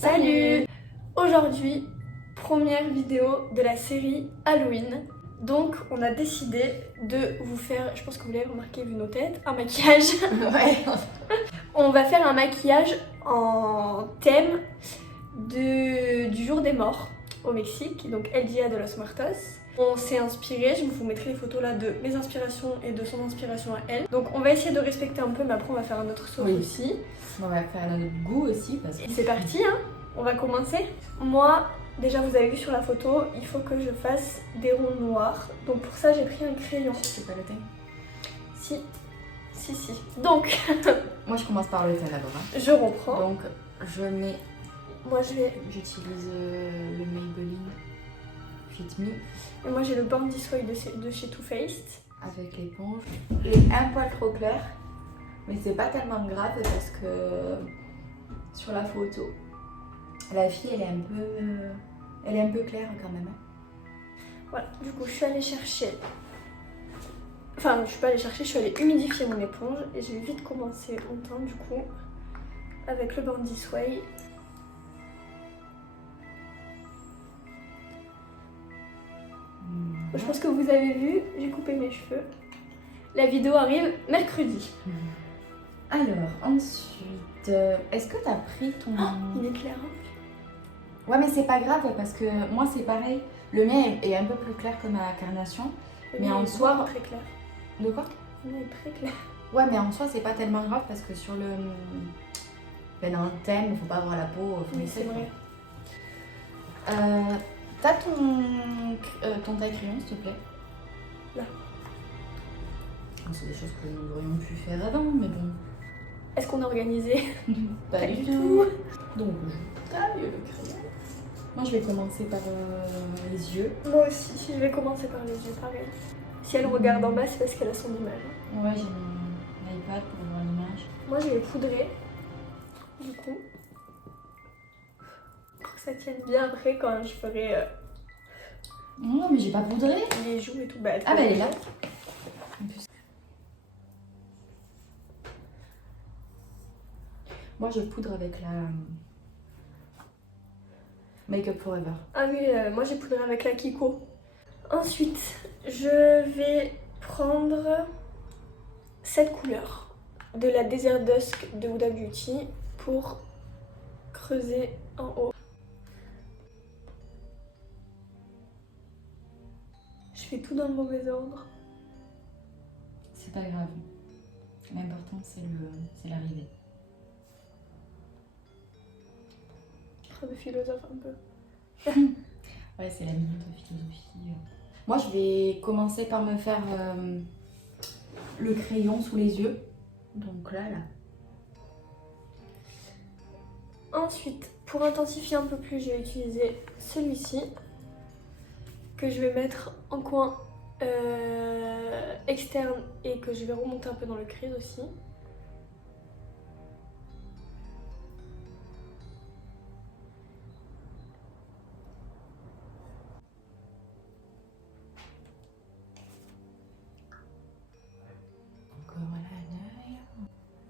Salut! Aujourd'hui, première vidéo de la série Halloween. Donc on a décidé de vous faire, je pense que vous l'avez remarqué vu nos têtes, un maquillage. Ouais. On va faire un maquillage en thème du jour des morts au Mexique, donc El Dia de los Muertos. On s'est inspiré, je vous mettrai les photos là de mes inspirations et de son inspiration à elle. Donc on va essayer de respecter un peu, mais après on va faire un autre sauce aussi. On va faire notre goût aussi parce que... Et c'est parti, hein. On va commencer. Moi, déjà vous avez vu sur la photo, il faut que je fasse des ronds noirs. Donc pour ça j'ai pris un crayon. C'est pas le thé. Si. Donc, moi je commence par le thé d'abord. Hein. Je reprends. Donc je mets... Moi j'utilise le Maybelline Fit Me. Et moi j'ai le Born This Way de chez Too Faced. Avec l'éponge. Il est un poil trop clair. Mais c'est pas tellement grave parce que sur la photo, la fille elle est un peu claire quand même. Voilà, du coup je suis allée chercher. Enfin, je suis pas allée chercher, je suis allée humidifier mon éponge et je vais vite commencer en teint du coup avec le Born This Way. Je pense que vous avez vu, j'ai coupé mes cheveux. La vidéo arrive mercredi. Alors, ensuite, est-ce que t'as pris ton... Oh, il est clair. Ouais, mais c'est pas grave parce que moi c'est pareil. Le mien est un peu plus clair que ma carnation. Mais en soi... très clair. De quoi? Le mien est très clair. Ouais, mais en soi c'est pas tellement grave parce que sur le... Ben, dans le thème, faut pas avoir la peau Oui, c'est vrai. T'as ton taille-crayon, s'il te plaît? Là. C'est des choses que nous aurions pu faire avant, mais bon. Est-ce qu'on a organisé? Pas du tout. Donc, je taille le crayon. Moi, je vais commencer par les yeux. Moi aussi, je vais commencer par les yeux, pareil. Si elle regarde en bas, c'est parce qu'elle a son image. Ouais, j'ai mon iPad pour voir l'image. Moi, je vais poudrer, du coup. Pour que ça tienne bien après quand je ferai Non, mais j'ai pas poudré. les joues et tout. Ah, bah elle est là. Moi, je poudre avec la Make Up Forever. Ah oui, moi j'ai poudré avec la Kiko. Ensuite, je vais prendre cette couleur de la Desert Dusk de Huda Beauty pour creuser en haut. Je fais tout dans le mauvais ordre. C'est pas grave. L'important, c'est l'arrivée. De philosophe un peu. Ouais, c'est la minute de philosophie. Moi, je vais commencer par me faire le crayon sous les yeux. Donc là. Ensuite, pour intensifier un peu plus, je vais utiliser celui-ci que je vais mettre en coin externe et que je vais remonter un peu dans le crease aussi.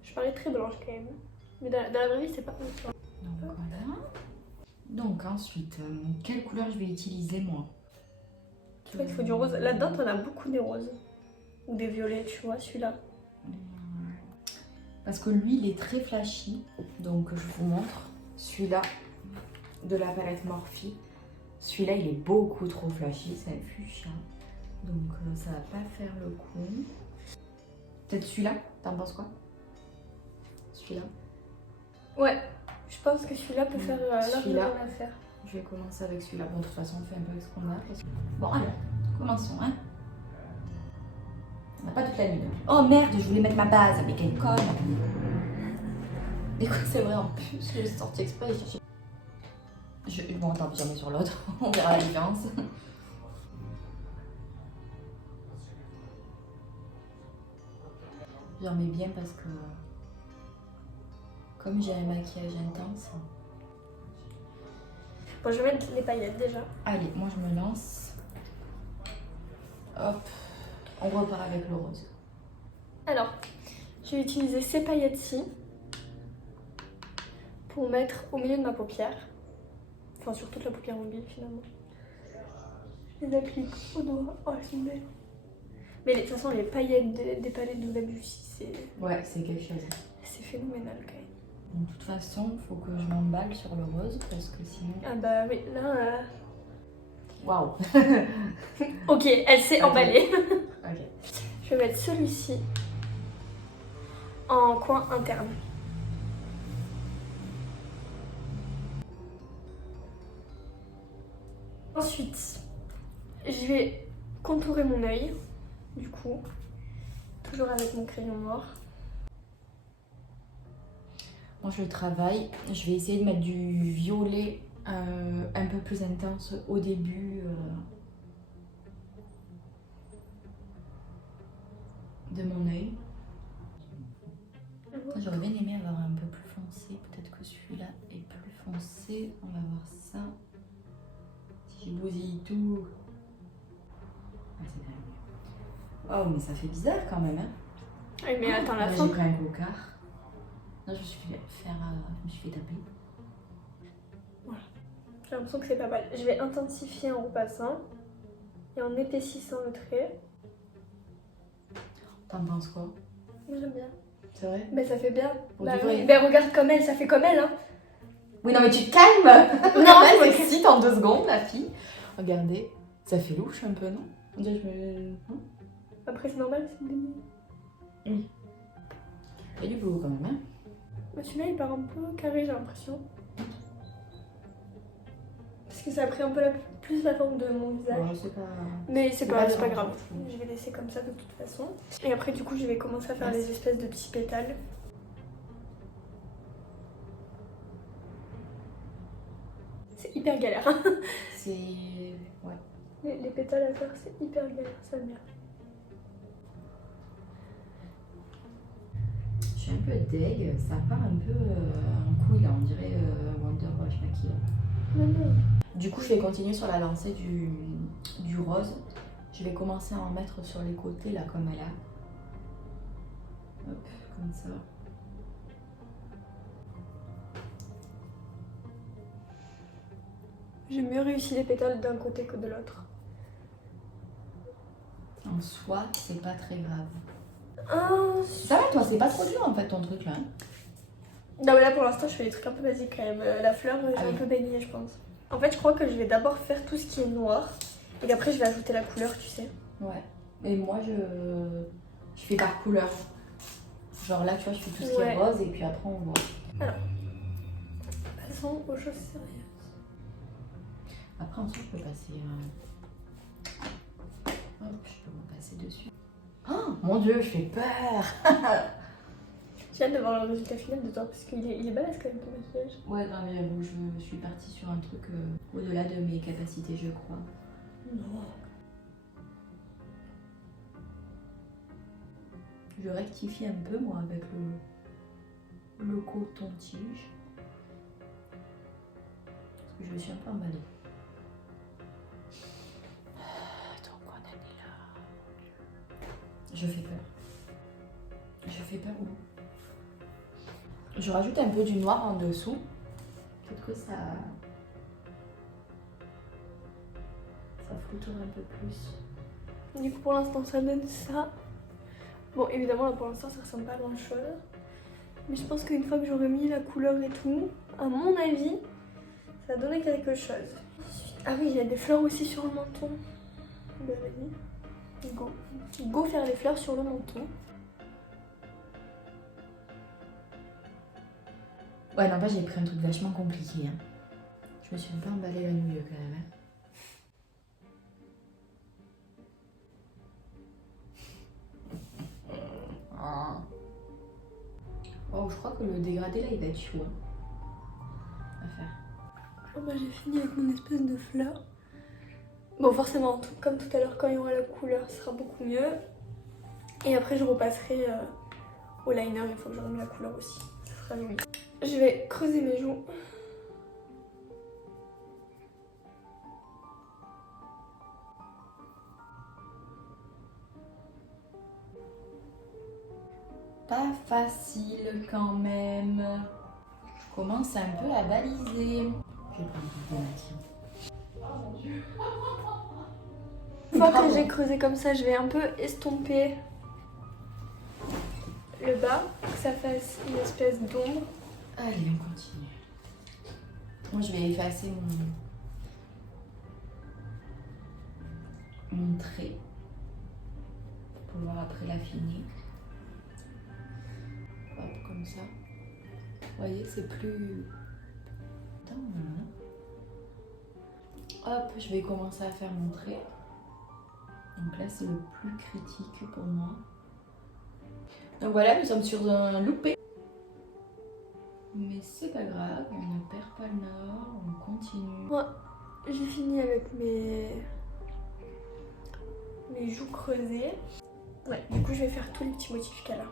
Je parais très blanche quand même. Mais dans la vraie vie, c'est pas comme ça. Donc voilà. Donc ensuite, quelle couleur je vais utiliser moi? Tu vois, il faut du rose. Là-dedans, t'en as beaucoup des roses. Ou des violets, tu vois, celui-là. Parce que lui, il est très flashy. Donc je vous montre. Celui-là, de la palette Morphe. Celui-là, il est beaucoup trop flashy. C'est un fuchsia. Donc ça va pas faire le coup. Peut-être celui-là? T'en penses quoi? Celui-là? Ouais, je pense que celui-là peut faire largement l'affaire. Je vais commencer avec celui-là. Bon, de toute façon, on fait un peu avec ce qu'on a. Parce que... Bon, alors, commençons, hein. On n'a pas toute la nuit. Oh merde, je voulais mettre ma base. Mais quelle conne! Écoute, c'est vrai, en plus, je l'ai sorti exprès. Bon, tant pis, j'en mets sur l'autre. On verra la différence. J'en mets bien parce que... Comme j'ai un maquillage intense... Bon, je vais mettre les paillettes déjà. Allez, moi je me lance. Hop, on repart avec le rose. Alors, je vais utiliser ces paillettes-ci pour mettre au milieu de ma paupière. Enfin, sur toute la paupière mobile finalement. Je les applique au doigt. Oh, elles sont belles. Mais de toute façon, les paillettes des palettes de la Beauty, c'est... Ouais, c'est quelque chose. C'est phénoménal quand même. De toute façon, il faut que je m'emballe sur le rose parce que sinon... Ah bah oui, là... Waouh. Ok, elle s'est emballée. Ok. Je vais mettre celui-ci en coin interne. Ensuite, je vais contourer mon œil, du coup, toujours avec mon crayon noir. Moi je travaille, je vais essayer de mettre du violet un peu plus intense au début de mon œil. J'aurais bien aimé avoir un peu plus foncé, peut-être que celui-là est plus foncé, on va voir ça. Si je bousille tout... Ah, c'est quand même mieux. Oh mais ça fait bizarre quand même hein. Oui, mais attends la Là, fin. j'ai pris un cocard. Là je me suis fait taper. J'ai l'impression que c'est pas mal. Je vais intensifier en repassant et en épaississant le trait. T'en penses quoi? Moi j'aime bien. C'est vrai? Mais ça fait bien. Pour Bah du vrai. oui. Ben regarde comme elle, ça fait comme elle hein. Oui, non, mais tu te calmes! Non, Elle je s'excite en 2 secondes, la fille. Regardez, ça fait louche un peu, non? On dirait que je me... Après c'est normal, c'est une demi. Oui. Il y a du boulot quand même, hein? Mais celui-là il part un peu carré, j'ai l'impression. Parce que ça a pris un peu plus la forme de mon visage. Ouais, c'est pas... Mais c'est pas grave, grave. je trouve. Je vais laisser comme ça de toute façon. Et après du coup je vais commencer à faire les espèces de petits pétales. C'est hyper galère. C'est... Ouais. Les pétales à faire c'est hyper galère, ça me bien. Je suis un peu deg, ça part un peu en couille là, on dirait Wonder Wash Maquille. Non. Du coup, je vais continuer sur la lancée du rose. Je vais commencer à en mettre sur les côtés là, comme elle a. Hop, comme ça. J'ai mieux réussi les pétales d'un côté que de l'autre. En soi, c'est pas très grave. Ah, Ça va, toi, c'est pas trop dur en fait ton truc là. Hein. non mais là pour l'instant je fais des trucs un peu basiques quand même. La fleur j'ai Ah oui. un peu baigné je pense. En fait je crois que je vais d'abord faire tout ce qui est noir. Et après je vais ajouter la couleur tu sais. Ouais. Et moi, je fais par couleur. Genre là, tu vois, je fais tout ce qui est rose et puis après on voit. Alors, passons aux choses sérieuses. Après, ensuite, je peux passer. Hop, je peux m'en passer dessus. Oh mon dieu, je fais peur! J'ai hâte de voir le résultat final de toi parce qu'il est balèze quand même ton maquillage. Ouais, non, mais j'avoue, je suis partie sur un truc au-delà de mes capacités, je crois. Non. Je rectifie un peu, moi, avec le coton-tige. Parce que je me suis un peu emballée. Donc, on en est là. Je fais peur. Je fais peur, moi. Je rajoute un peu du noir en dessous. Peut-être que ça flouterait un peu plus. Du coup pour l'instant ça donne ça. Bon évidemment là pour l'instant ça ressemble pas à grand chose. Mais je pense qu'une fois que j'aurai mis la couleur et tout, à mon avis, ça va donner quelque chose. Ah oui, il y a des fleurs aussi sur le menton. Ben vas-y, go. Go faire les fleurs sur le menton. Ouais, non, pas j'ai pris un truc vachement compliqué. Hein. Je me suis un peu emballée la nouille quand même. Hein. Oh, je crois que le dégradé là il va être chaud. Hein. À faire. Oh bah, j'ai fini avec mon espèce de fleur. Bon forcément, comme tout à l'heure quand il y aura la couleur, ce sera beaucoup mieux. Et après je repasserai au liner une fois que j'aurai mis la couleur aussi. Ça sera joli. Je vais creuser mes joues. Pas facile quand même. commence un peu à baliser. Je vais prendre un démaquillant. Une fois que j'ai creusé comme ça, je vais un peu estomper le bas, pour que ça fasse une espèce d'ombre. Allez, on continue. Moi, je vais effacer mon trait pour pouvoir après l'affiner. Hop, comme ça. Vous voyez, c'est plus... Attends, voilà. Hop, je vais commencer à faire mon trait. Donc là, c'est le plus critique pour moi. Donc voilà, nous sommes sur un loupé. Mais c'est pas grave, on ne perd pas le nord, on continue. Moi, j'ai fini avec mes joues creusées. Ouais, du coup, je vais faire tous les petits motifs qu'elle a.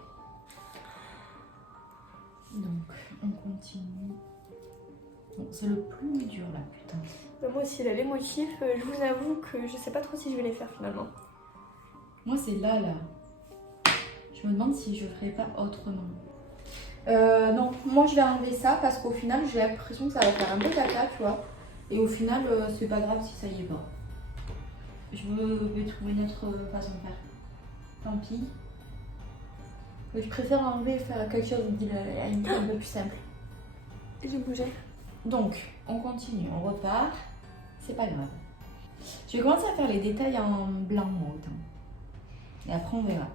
Donc, on continue. Bon, c'est le plus dur là, putain. Moi aussi, là, les motifs, je vous avoue que je sais pas trop si je vais les faire finalement. Moi, c'est là. Je me demande si je ferais pas autrement. Non, moi je vais enlever ça parce qu'au final, j'ai l'impression que ça va faire un peu caca, tu vois. Et au final, c'est pas grave si ça y est pas. Je vais trouver une autre façon de faire. Tant pis. Je préfère enlever et faire quelque chose un peu plus simple. J'ai bougé. Donc, on continue, on repart. C'est pas grave. Je vais commencer à faire les détails en blanc, moi, autant. Et après, on verra.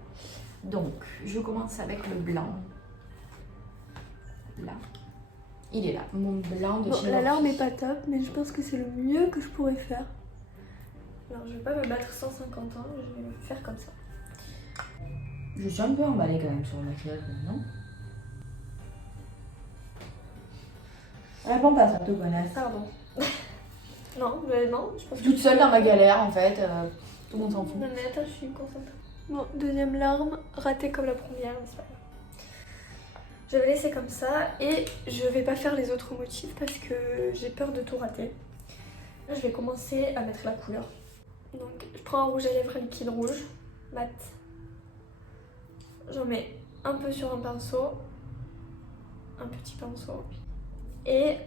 Donc, je commence avec le blanc. Là. Il est là, mon blanc de chez La Morphe. larme est pas top, mais je pense que c'est le mieux que je pourrais faire. Alors, je vais pas me battre 150 ans, je vais le faire comme ça. Je suis un peu emballée quand même sur le maquillage, non? Réponds pas, ça te connaisse. Pardon. Non, je pense que... Toute seule dans ma galère, en fait. Tout le monde s'en fout. Non mais attends, je suis concentrée. Bon, deuxième larme, ratée comme la première, mais c'est pas grave. Je vais laisser comme ça et je vais pas faire les autres motifs parce que j'ai peur de tout rater. Là, je vais commencer à mettre la couleur. Donc, je prends un rouge à lèvres liquide rouge, mat. J'en mets un peu sur un pinceau, un petit pinceau. Et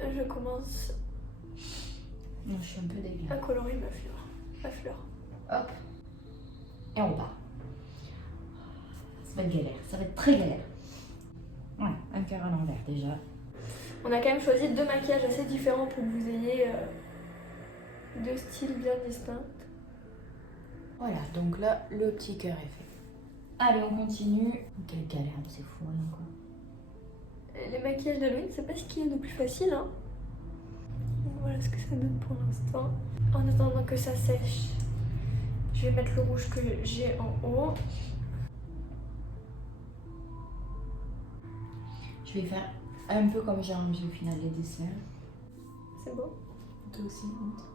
je commence Non, je suis un peu à dégueulasse. colorer ma fleur. Hop. Et on part. Ça va être galère, ça va être très galère. Ouais, un cœur à l'envers déjà. On a quand même choisi deux maquillages assez différents pour que vous ayez deux styles bien distincts. Voilà, donc là, le petit cœur est fait. Allez, on continue. Quelle galère, c'est fou, hein, quoi. Les maquillages d'Halloween, c'est pas ce qu'il y a de plus facile, hein. Donc voilà ce que ça donne pour l'instant. En attendant que ça sèche, je vais mettre le rouge que j'ai en haut. Je vais faire un peu comme j'ai envie au final les desserts. C'est beau. Toi aussi, montre.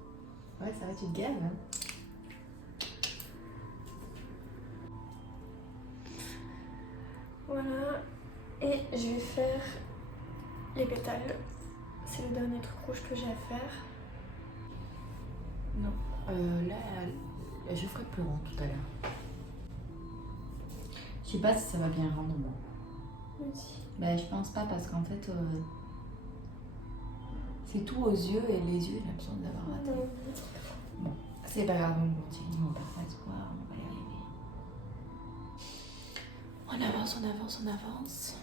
Ouais, ça va, tu te gaves, hein. Voilà. Et je vais faire les pétales. C'est le dernier truc rouge que j'ai à faire. Non. Là, je ferai plus rond tout à l'heure. Je sais pas si ça va bien rendre, moi. Merci. Ben, je pense pas parce qu'en fait, c'est tout aux yeux et les yeux, j'ai l'impression d'avoir raté. Bon, c'est pas grave, on continue, on part pas espoir, on va y arriver. On avance, on avance, on avance.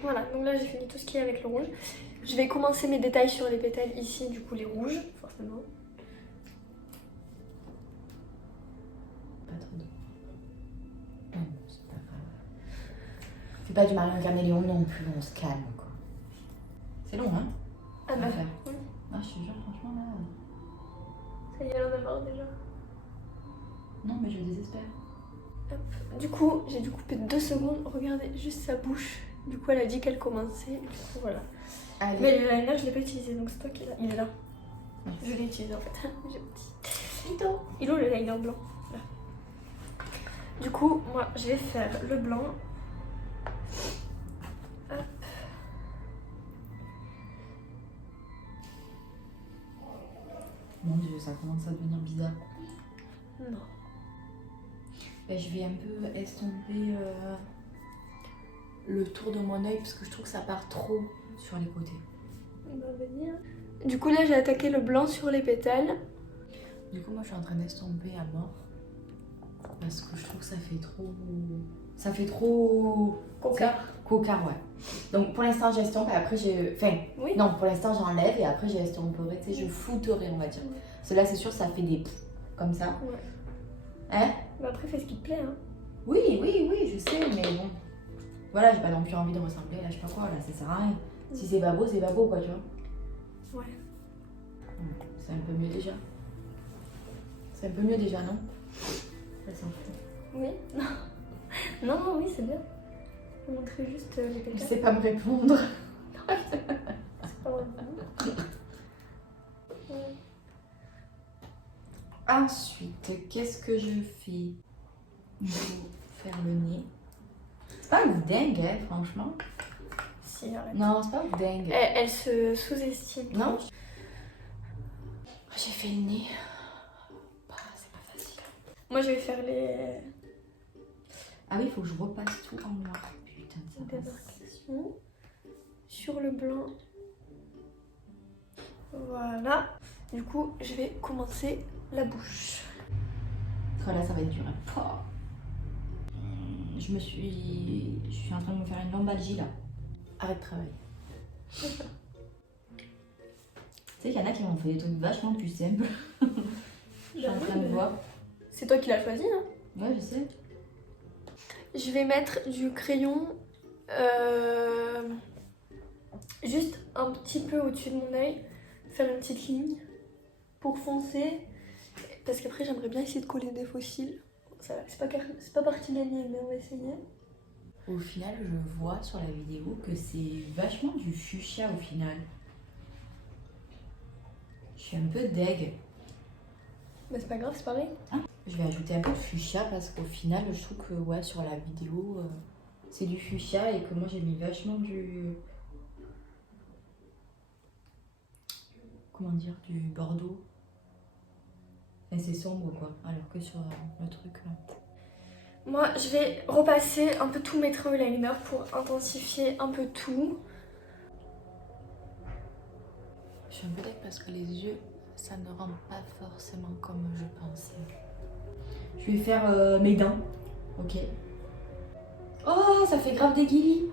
Voilà, donc là j'ai fini tout ce qui est avec le rouge. Je vais commencer mes détails sur les pétales ici, du coup les rouges, forcément. Pas trop de... Non, c'est pas grave. Fais pas du Marion Caméléon non plus, on se calme, quoi. C'est long, hein? Ah bah, faire. oui. Ah, je te jure, franchement, là... Ça y est, elle en a marre déjà. Non, mais je désespère. Hop. Du coup, j'ai dû couper 2 secondes. Regardez juste sa bouche. Du coup, elle a dit qu'elle commençait. Du coup, voilà. Allez. Mais le liner, je l'ai pas utilisé, donc c'est toi qui l'as. Il est là. Merci. Je l'ai utilisé en fait. J'ai petit. Il est où le liner blanc? Là. Du coup, moi, je vais faire le blanc. Hop. Mon Dieu, ça commence à devenir bizarre. Non. Ben, je vais un peu estomper le tour de mon œil parce que je trouve que ça part trop sur les côtés. On va venir. Du coup là j'ai attaqué le blanc sur les pétales. Du coup moi je suis en train d'estomper à mort parce que je trouve que ça fait trop... Ça fait trop... Cocard. Cocard, ouais. Donc pour l'instant j'estompe et après j'ai... Enfin, Oui. non, pour l'instant j'enlève et après j'estomperai, tu sais, je flouterai on va dire. Cela c'est sûr ça fait des... comme ça. Ouais. Hein? Bah après fais ce qui te plaît hein. Oui, je sais, mais bon. Voilà, j'ai pas non plus envie de ressembler à je sais pas quoi, là, ça sert à rien. Si c'est pas beau, quoi, tu vois. Ouais. C'est un peu mieux déjà. C'est un peu mieux déjà, non? Ça s'en fout. Oui. Non, non, oui, c'est bien. Je vais montrer juste les Je pétales. sais pas me répondre. C'est pas vrai. Ouais. Ensuite, qu'est-ce que je fais? Je vais faire le nez. C'est pas ouf dingue, hein, franchement. Si, arrête. Non, c'est pas ouf dingue. Elle se sous-estime. Non? J'ai fait le nez. Bah, c'est pas facile. Moi, je vais faire les Ah oui, il faut que je repasse tout en noir. Putain, ça passe. démarcations sur le blanc. Voilà. Du coup, je vais commencer la bouche. Parce que là, ça va être dur. Hein. Je suis en train de me faire une lombalgie là. Arrête de travailler. Tu sais qu'il y en a qui m'ont fait des trucs vachement plus simples. Je suis en train de voir. C'est toi qui l'as choisi, hein? Ouais, je sais. Je vais mettre du crayon juste un petit peu au-dessus de mon œil, faire une petite ligne pour foncer, parce qu'après j'aimerais bien essayer de coller des fossiles. C'est pas partie gagnée, mais on va essayer. Au final, je vois sur la vidéo que c'est vachement du fuchsia au final. Je suis un peu deg. Bah c'est pas grave, c'est pareil. Ah, je vais ajouter un peu de fuchsia parce qu'au final, je trouve que ouais, sur la vidéo, c'est du fuchsia et que moi j'ai mis vachement du... Comment dire? Du bordeaux. Et c'est sombre quoi, alors que sur le truc là. Moi je vais repasser un peu tous mes traits eyeliner pour intensifier un peu tout. Je suis un peu deg parce que les yeux, ça ne rend pas forcément comme je pensais. Je vais faire mes dents, ok. Oh, ça fait grave des guilis.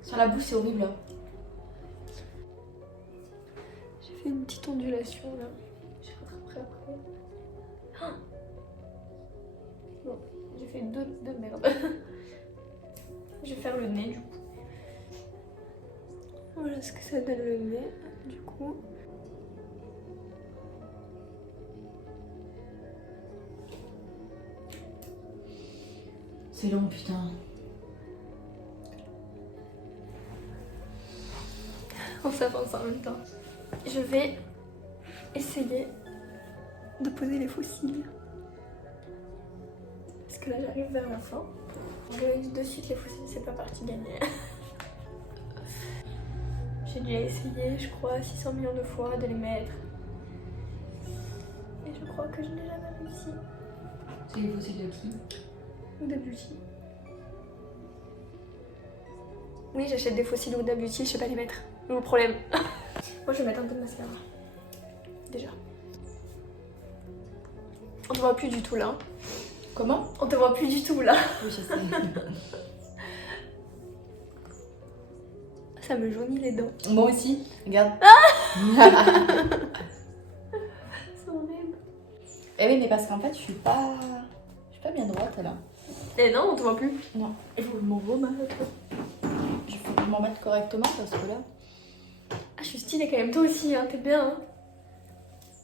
Sur la bouche, c'est horrible. Hein. J'ai fait une petite ondulation là. Je rattraperai après. Ah bon, j'ai fait deux de merde. Je vais faire le nez du coup. Voilà ce que ça donne le nez du coup. C'est long, putain. On s'avance en même temps. Je vais essayer de poser les faux cils. Parce que là j'arrive vers la fin. Je vais de suite les faux cils, c'est pas partie gagnée. J'ai déjà essayé, je crois, 600 millions de fois de les mettre. Et je crois que je n'ai jamais réussi. C'est les fossiles de qui? Huda Beauty. Oui, j'achète des fossiles Huda Beauty, je sais pas les mettre. Le problème. Moi, je vais mettre un peu de mascara. Déjà. On te voit plus du tout là. Comment? On te voit plus du tout là. Oui, je sais. Ça me jaunit les dents. Moi aussi, regarde. C'est horrible. Eh oui, mais parce qu'en fait, je suis pas bien droite là. Eh non, on te voit plus. Non, il faut que je m'en remette. Il faut que je m'en mette correctement parce que là. Ah, je suis stylée quand même. Toi aussi, hein, t'es bien. Hein.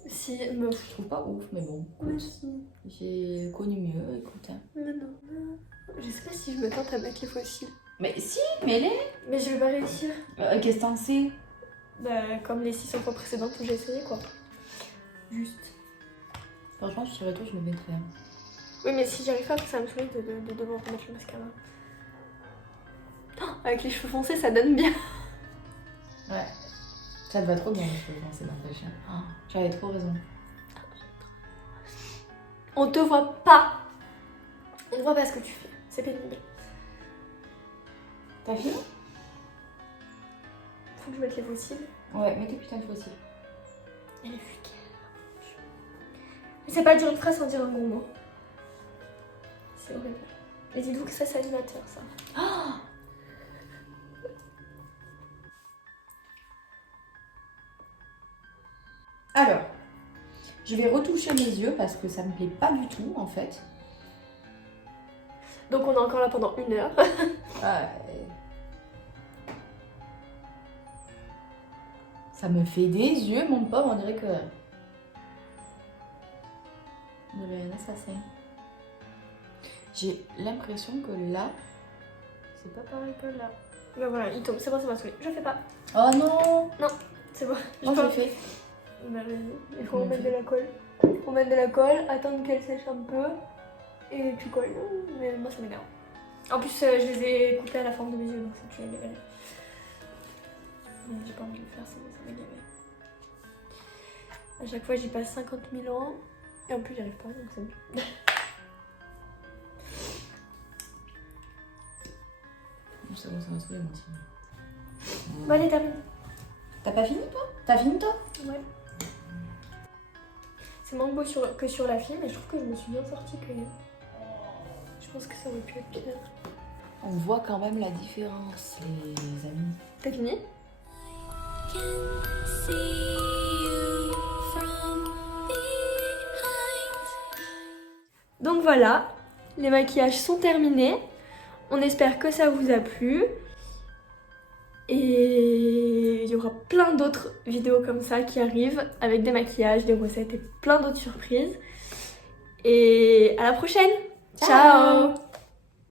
Si, me. Je trouve pas ouf, mais bon. Merci. J'ai connu mieux, écoute. Hein. Mais non. Je sais pas si je me tente à mettre les fossiles. Mais si, mets-les. Mais je vais pas réussir. Qu'est-ce que t'en sais? Bah, comme les 600 fois précédentes où j'ai essayé quoi. Juste. Franchement, je serais toi, je me mettrais. Oui, mais si j'arrive pas, ça me saoule de devoir remettre le mascara. Oh, avec les cheveux foncés, ça donne bien. Ouais. Ça te va trop bien, les cheveux foncés dans ta chaîne. Oh, j'avais trop raison. On te voit pas. On voit pas ce que tu fais. C'est pénible. T'as fini? Faut que je mette les fossiles. Ouais, mets tes putains de fossiles. Elle est vulgaire. Mais c'est pas dire une phrase sans dire un gros mot. C'est horrible. Mais dites-vous que ça, c'est animateur, ça. Oh, alors, je vais retoucher mes yeux parce que ça me plaît pas du tout en fait. Donc on est encore là pendant 1 heure. Ça me fait des yeux, mon pauvre, on dirait que... On dirait un assassin. J'ai l'impression que là, c'est pas pareil que là. Ben voilà, il tombe. C'est bon, ça m'a saoulé. Je fais pas. Oh non! C'est bon. Moi peux- j'ai fait. Ben, vas-y. Il faut Comment on remettre de fait la colle. Faut mettre de la colle, attendre qu'elle sèche un peu. Et tu colles. Mais moi, ça m'énerve. En plus, je les ai coupés à la forme de mes yeux, donc c'est tué les verres. Mais j'ai pas envie de le faire, sinon ça m'énerve. À chaque fois, j'y passe 50 000 ans. Et en plus, j'y arrive pas, donc c'est mieux. C'est bon, ça va saouler moi aussi. Bon, allez, termine. T'as pas fini toi? T'as fini toi? Ouais. C'est moins beau que sur la fille, mais je trouve que je me suis bien sortie quand même. Je pense que ça aurait pu être pire. On voit quand même la différence, les amis. T'as fini? Donc voilà, les maquillages sont terminés. On espère que ça vous a plu. Et il y aura plein d'autres vidéos comme ça qui arrivent avec des maquillages, des recettes et plein d'autres surprises. Et à la prochaine. Ciao.